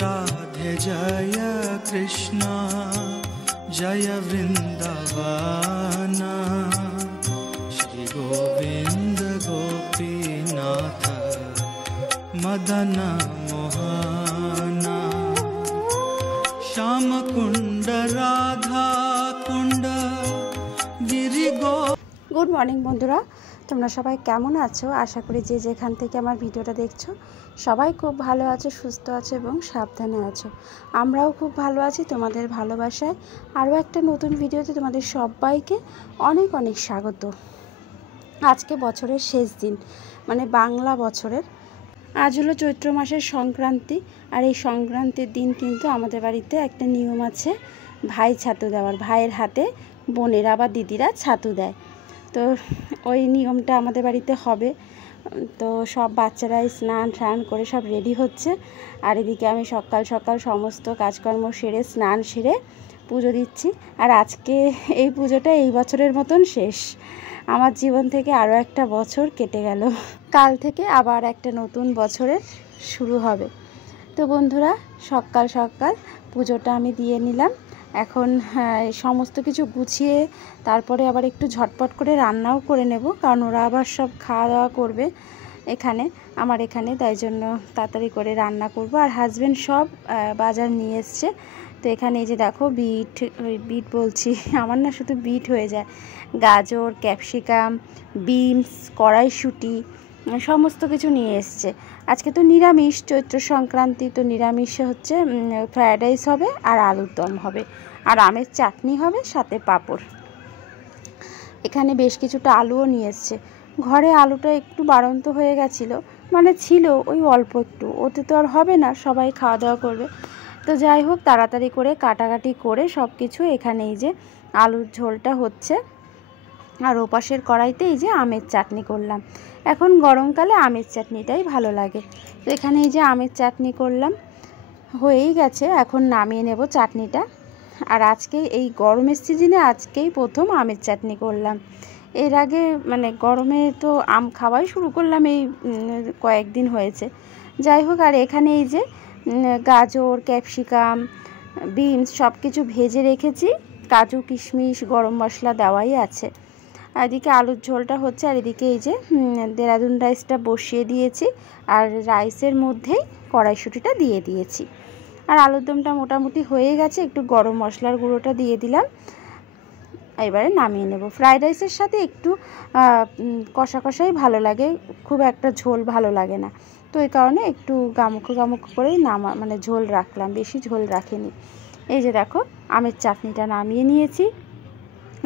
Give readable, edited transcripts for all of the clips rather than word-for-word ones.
राधे जय कृष्ण जय वृंदावन श्री गोविंद गोपीनाथ मदन मोहन श्याम कुंड राधा कुंड गिरि गो। Good morning बंधुरा, তোমরা সবাই কেমন আছো? আশা করি যে যেখান থেকে আমার ভিডিওটা দেখছো সবাই খুব ভালো আছো, সুস্থ আছো এবং সাবধানে আছো। আমরাও খুব ভালো আছি তোমাদের ভালোবাসায়। আরও একটা নতুন ভিডিওতে তোমাদের সবাইকে অনেক অনেক স্বাগত। আজকে বছরের শেষ দিন, মানে বাংলা বছরের। আজ হলো চৈত্র মাসের সংক্রান্তি। আর এই সংক্রান্তির দিন কিন্তু আমাদের বাড়িতে একটা নিয়ম আছে, ভাই ছাতু দেওয়ার। ভাইয়ের হাতে বোনেরা বা দিদিরা ছাতু দেয়। তো ওই নিয়মটা আমাদের বাড়িতে হবে। তো সব বাচ্চারাই স্নান করে সব রেডি হচ্ছে। আর এদিকে আমি সকাল সকাল সমস্ত কাজকর্ম সেরে স্নান সেরে পুজো দিচ্ছি। আর আজকে এই পুজোটা এই বছরের মতন শেষ। আমার জীবন থেকে আরও একটা বছর কেটে গেল। কাল থেকে আবার একটা নতুন বছরের শুরু হবে। তো বন্ধুরা, সকাল সকাল পুজোটা আমি দিয়ে নিলাম। এখন সমস্ত কিছু গুছিয়ে তারপরে আবার একটু ঝটপট করে রান্নাও করে নেব, কারণ ওরা আবার সব খাওয়া দাওয়া করবে আমার এখানে, তাই জন্য তাড়াতাড়ি করে রান্না করব। আর হাজব্যান্ড সব বাজার নিয়ে এসছে। তো এখানে এই যে দেখো বিট বলছি, আমার না শুধু বিট হয়ে যায়, গাজর, ক্যাপসিকাম, বিনস, কড়াইশুঁটি সমস্ত কিছু নিয়ে এসছে। আজকে তো নিরামিষ, চৈত্র সংক্রান্তি, তো নিরামিষে হচ্ছে ফ্রায়েড রাইস হবে আর আলুর দম হবে আর আমের চাটনি হবে, সাথে পাঁপড়। এখানে বেশ কিছুটা আলুও নিয়ে এসছে। ঘরে আলুটা একটু বাড়ন্ত হয়ে গেছিলো, মানে ছিল ওই অল্প একটু, ওতে তো আর হবে না, সবাই খাওয়া দাওয়া করবে। তো যাই হোক, তাড়াতাড়ি করে কাটাকাটি করে সব কিছু এখানে এই যে আলুর ঝোলটা হচ্ছে। আর ওপাশের কড়াইতে এই যে আমের চাটনি করলাম। এখন গরমকালে আমের চাটনিটাই ভালো লাগে। তো এখানে এই যে আমের চাটনি করলাম, হয়েই গেছে। এখন নামিয়ে নেব চাটনিটা। আর আজকে এই গরমের সিজনে আজকেই প্রথম আমের চাটনি করলাম। এর আগে মানে গরমে তো আম খাওয়াই শুরু করলাম, এই কয়েকদিন হয়েছে। যাই হোক, আর এখানে এই যে গাজর, ক্যাপসিকাম, বিনস সব কিছু ভেজে রেখেছি। কাজু, কিশমিশ, গরম মশলা দেওয়াই আছে। আর এদিকে আলুর ঝোলটা হচ্ছে। আর এদিকে এই যে দেরাদুন রাইসটা বসিয়ে দিয়েছি। আর রাইসের মধ্যেই কড়াইশুঁটিটা দিয়ে দিয়েছি। আর আলুর দমটা মোটামুটি হয়ে গেছে, একটু গরম মশলার গুঁড়োটা দিয়ে দিলাম। এবারে নামিয়ে নেব। ফ্রাইড রাইসের সাথে একটু কষা কষাই ভালো লাগে, খুব একটা ঝোল ভালো লাগে না। তো এই কারণে একটু গামুখো করেই মানে ঝোল রাখলাম, বেশি ঝোল রাখিনি। এই যে দেখো, আমের চাটনিটা নামিয়ে নিয়েছি।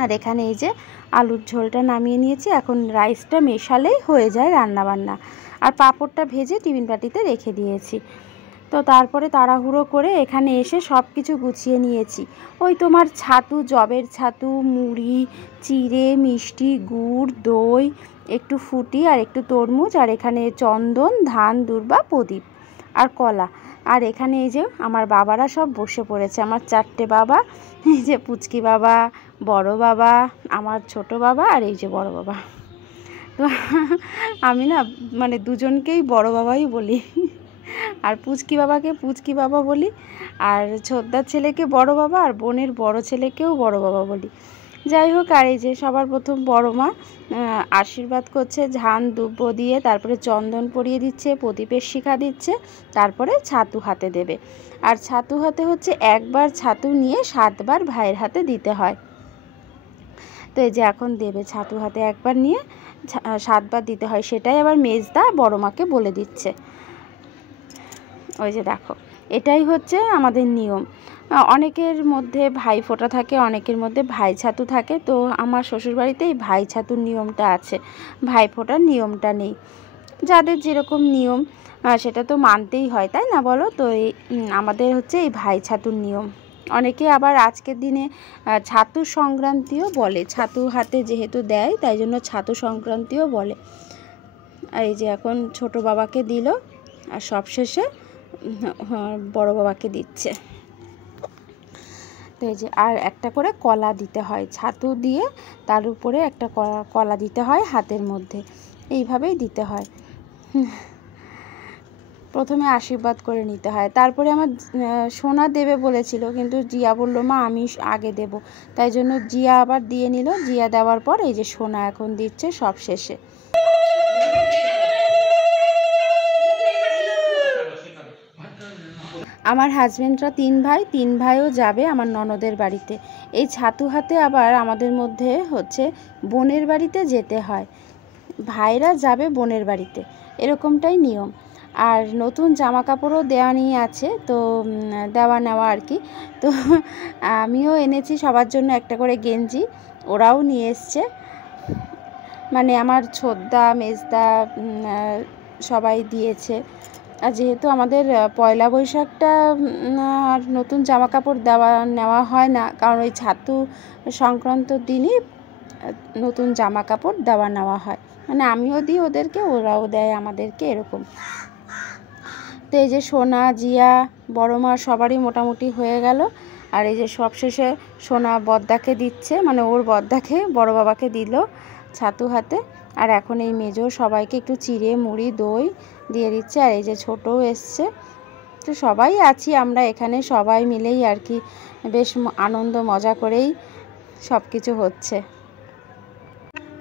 আর এখানে এই যে আলুর ঝোলটা নামিয়ে নিয়েছি। এখন রাইসটা মেশালেই হয়ে যায় রান্নাবান্না। আর পাঁপড়টা ভেজে টিফিন বাটিতে রেখে দিয়েছি। তো তারপরে তাড়াহুড়ো করে এখানে এসে সব কিছু গুছিয়ে নিয়েছি। ওই তোমার ছাতু, জবের ছাতু, মুড়ি, চিড়ে, মিষ্টি, গুড়, দই, একটু ফুটি আর একটু তরমুজ, আর এখানে চন্দন, ধান, দূর্বা, প্রদীপ আর কলা। আর এখানে এই যে আমার বাবারা সব বসে পড়েছে, আমার 4টে বাবা। এই যে পুচকি বাবা, বড় বাবা, আমার ছোট বাবা আর এই যে বড় বাবা। তো আমি না মানে দুজনকেই বড় বাবাই বলি, আর পুচকি বাবাকে পুচকি বাবা বলি, আর ছোটদার ছেলেকে বড় বাবা, আর বোনের বড় ছেলেকেও বড় বাবা বলি। যাই হোক, আর এই যে সবার প্রথম বড় মা আশীর্বাদ করছে ধান দুব্ব দিয়ে, তারপরে চন্দন পরিয়ে দিচ্ছে, প্রদীপের শিখা দিচ্ছে, তারপরে ছাতু হাতে দেবে। আর ছাতু হাতে হচ্ছে একবার ছাতু নিয়ে 7বার ভাইয়ের হাতে দিতে হয়। তো এই যে এখন দেবে ছাতু হাতে একবার নিয়ে 7বার দিতে হয়, সেটাই আবার মেজদা বড় মাকে বলে দিচ্ছে। ওই যে দেখো, এটাই হচ্ছে আমাদের নিয়ম। অনেকের মধ্যে ভাই ফোঁটা থাকে, অনেকের মধ্যে ভাই ছাতু থাকে। তো আমার শ্বশুরবাড়িতে এই ভাই ছাতুর নিয়মটা আছে, ভাই ফোঁটার নিয়মটা নেই। যাদের যেরকম নিয়ম সেটা তো মানতেই হয়, তাই না বলো? তো আমাদের হচ্ছে এই ভাই ছাতুর নিয়ম। অনেকে আবার আজকের দিনে ছাতু সংক্রান্তিও বলে, ছাতু হাতে যেহেতু দেয় তাই জন্য ছাতু সংক্রান্তিও বলে। আর এই যে এখন ছোট বাবাকে দিল, আর সবশেষে বড় বাবাকে দিচ্ছে। তো এই যে আর একটা করে কলা দিতে হয়, ছাতু দিয়ে তার উপরে একটা কলা দিতে হয় হাতের মধ্যে, এইভাবেই দিতে হয়। প্রথমে আশীর্বাদ করে নিতে হয়, তারপরে আমার সোনা দেবে বলেছিল, কিন্তু জিয়া বলল মা আমি আগে দেব, তাই জন্য জিয়া আবার দিয়ে নিল। জিয়া দেওয়ার পর এই যে সোনা এখন দিচ্ছে সব শেষে। আমার হাজবেন্ডরা 3 ভাই, 3 ভাইও যাবে আমার ননদের বাড়িতে। এই ছাতু হাতে আবার আমাদের মধ্যে হচ্ছে বোনের বাড়িতে যেতে হয়, ভাইরা যাবে বোনের বাড়িতে, এরকমটাই নিয়ম। আর নতুন জামা কাপড়ও দেওয়া নিয়ে আছে, তো দেওয়া নেওয়া আর কি। তো আমিও এনেছি সবার জন্য একটা করে গেঞ্জি, ওরাও নিয়ে এসছে, মানে আমার ছোটদা মেজদা সবাই দিয়েছে। আর যেহেতু আমাদের পয়লা বৈশাখটা আর নতুন জামা কাপড় নেওয়া হয় না, কারণ ওই ছাতু সংক্রান্ত দিনই নতুন জামা কাপড় দেওয়া নেওয়া হয়, মানে আমিও দিই ওদেরকে, ওরাও দেয় আমাদেরকে, এরকম। তো এই যে সোনা জিয়া বড় মা সবারই মোটামুটি হয়ে গেল। আর এই যে সবশেষে সোনা বদ্দাকে দিচ্ছে, মানে ওর বদ্দাকে বড় বাবাকে দিল ছাতু হাতে। আর এখন এই মেজো সবাইকে একটু চিড়ে মুড়ি দই দিয়ে দিচ্ছে। আর এই যে ছোটও এসছে, তো সবাই আছি আমরা এখানে, সবাই মিলেই আর কি বেশ আনন্দ মজা করেই সব কিছু হচ্ছে।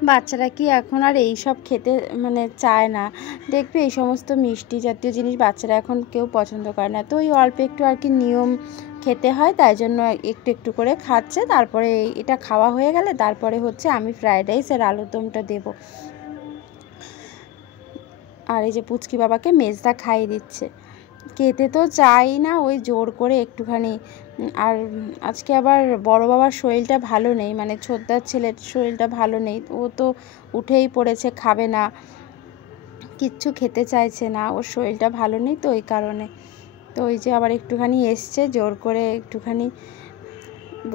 বাচ্চারা কি এখন আর এই সব খেতে মানে চায় না, দেখবে এই সমস্ত মিষ্টি জাতীয় জিনিস বাচ্চারা এখন কেউ পছন্দ করে না। তো ওই অল্প একটু আর কি নিয়ম খেতে হয়, তাই জন্য একটু একটু করে খাচ্ছে। তারপরে এটা খাওয়া হয়ে গেলে তারপরে হচ্ছে আমি ফ্রাইড রাইস আর আলুর দমটা দেবো। আর এই যে পুচকি বাবাকে মেজদা খাইয়ে দিচ্ছে, খেতে তো চাই না, ওই জোর করে একটুখানি। আর আজকে আবার বড় বাবার শরীরটা ভালো নেই, মানে ছোটদার ছেলের শরীরটা ভালো নেই, ও তো উঠেই পড়েছে, খাবে না, কিচ্ছু খেতে চাইছে না, ওর শরীরটা ভালো নেই, তো ওই কারণে। তো ওই যে আবার একটুখানি এসছে, জোর করে একটুখানি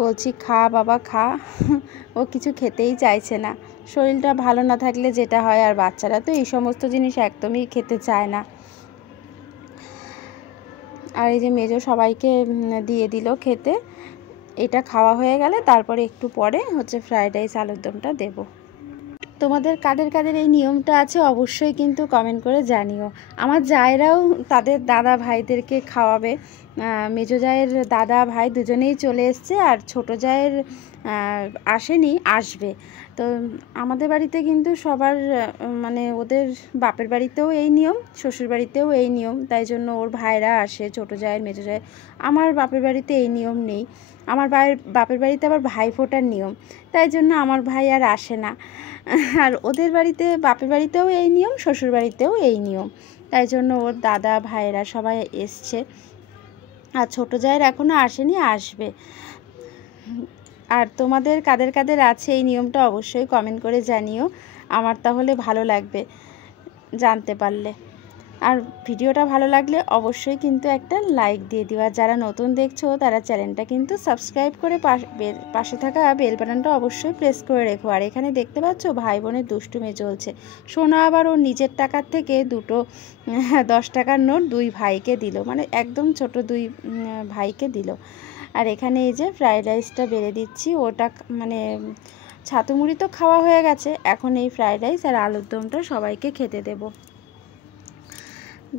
বলছি খা বাবা খা, ও কিছু খেতেই চাইছে না। শরীরটা ভালো না থাকলে যেটা হয়, আর বাচ্চারা তো এই সমস্ত জিনিস একদমই খেতে চায় না। আর এই যে মেজো সবাইকে দিয়ে দিল খেতে। এটা খাওয়া হয়ে গেলে তারপরে একটু পরে হচ্ছে ফ্রাইড রাইস আলুর দমটা দেবো। তোমাদের কাদের কাদের এই নিয়মটা আছে অবশ্যই কিন্তু কমেন্ট করে জানিও। আমার জায়েরাও তাদের দাদা ভাইদেরকে খাওয়াবে, মেজো জায়ের দাদা ভাই দুজনেই চলে এসছে, আর ছোটো জায়ের আসেনি, আসবে। তো আমাদের বাড়িতে কিন্তু সবার মানে ওদের বাপের বাড়িতেও এই নিয়ম, শ্বশুর বাড়িতেও এই নিয়ম, তাই জন্য ওর ভাইরা আসে, ছোটো জায়ের মেজো জায়ের। আমার বাপের বাড়িতে এই নিয়ম নেই, আমার বাপের বাড়িতে আবার ভাইফোঁটার নিয়ম, তাই জন্য আমার ভাই আর আসে না। আর ওদের বাড়িতে বাপের বাড়িতেও এই নিয়ম, শ্বশুর বাড়িতেও এই নিয়ম, তাই জন্য ওর দাদা ভাইরা সবাই এসছে। আর ছোটো জায়ের এখনও আসেনি, আসবে। আর তোমাদের কাদের কাদের আছে এই নিয়মটা অবশ্যই কমেন্ট করে জানিও, আমার তাহলে ভালো লাগবে জানতে পারলে। আর ভিডিওটা ভালো লাগলে অবশ্যই কিন্তু একটা লাইক দিয়ে দিও, আর যারা নতুন দেখছো তারা চ্যানেলটা কিন্তু সাবস্ক্রাইব করে পাশে থাকা বেল বাটনটা অবশ্যই প্রেস করে রেখো। আর এখানে দেখতে পাচ্ছ ভাই বোনের দুষ্টুমি চলছে। সোনা আবার ওর নিজের টাকার থেকে দুটো 10 টাকার নোট 2 ভাইকে দিল, মানে একদম ছোট 2 ভাইকে দিল। আর এখানে এই যে ফ্রাইড রাইসটা বেড়ে দিচ্ছি, ওটা মানে ছাতু মুড়ি তো খাওয়া হয়ে গেছে, এখন এই ফ্রাইড রাইস আর আলুর দমটা সবাইকে খেতে দেবো।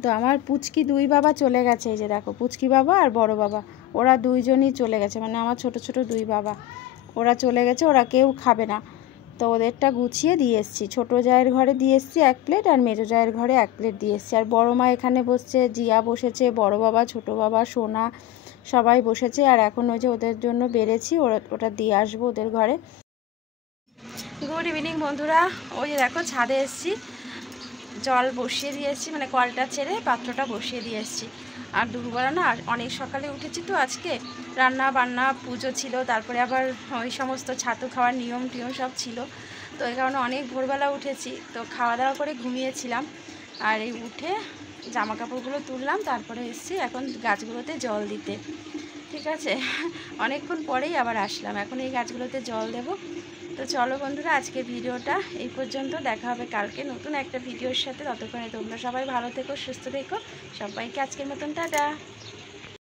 তো আমার পুচকি 2 বাবা চলে গেছে, এই যে দেখো পুচকি বাবা আর বড় বাবা, ওরা দুইজনই চলে গেছে, মানে আমার ছোট ছোট 2 বাবা, ওরা চলে গেছে, ওরা কেউ খাবে না। তো ওদেরটা গুছিয়ে দিয়ে এসেছি, ছোটো জায়ের ঘরে দিয়ে এসেছি 1 প্লেট, আর মেজো জায়ের ঘরে 1 প্লেট দিয়ে এসেছি। আর বড় মা এখানে বসছে, জিয়া বসেছে, বড় বাবা, ছোট বাবা, সোনা সবাই বসেছে। আর এখন ওই যে ওদের জন্য বেড়েছি, ওটা দিয়ে আসবো ওদের ঘরে। গুড ইভিনিং বন্ধুরা, ওই যে দেখো ছাদে এসেছি, জল বসিয়ে দিয়ে এসেছি, মানে কলটা ছেড়ে পাত্রটা বসিয়ে দিয়ে এসেছি। আর দুপুরবেলা না অনেক সকালে উঠেছি, তো আজকে রান্না বান্না পুজো ছিল, তারপরে আবার ওই সমস্ত ছাতু খাওয়ার নিয়ম টিয়ম সব ছিল, তো এই কারণে অনেক ভোরবেলা উঠেছি। তো খাওয়া দাওয়া করে ঘুমিয়েছিলাম, আর এই উঠে জামা কাপড়গুলো তুললাম, তারপরে এসেছি এখন গাছগুলোতে জল দিতে। ঠিক আছে, অনেকক্ষণ পরেই আবার আসলাম, এখন এই গাছগুলোতে জল দেব। তো চলো বন্ধুরা, আজকে ভিডিওটা এই পর্যন্ত, দেখা হবে কালকে নতুন একটা ভিডিওর সাথে। ততক্ষণে তোমরা সবাই ভালো থেকো, সুস্থ থেকো, সবাইকে আজকের মতন টাটা।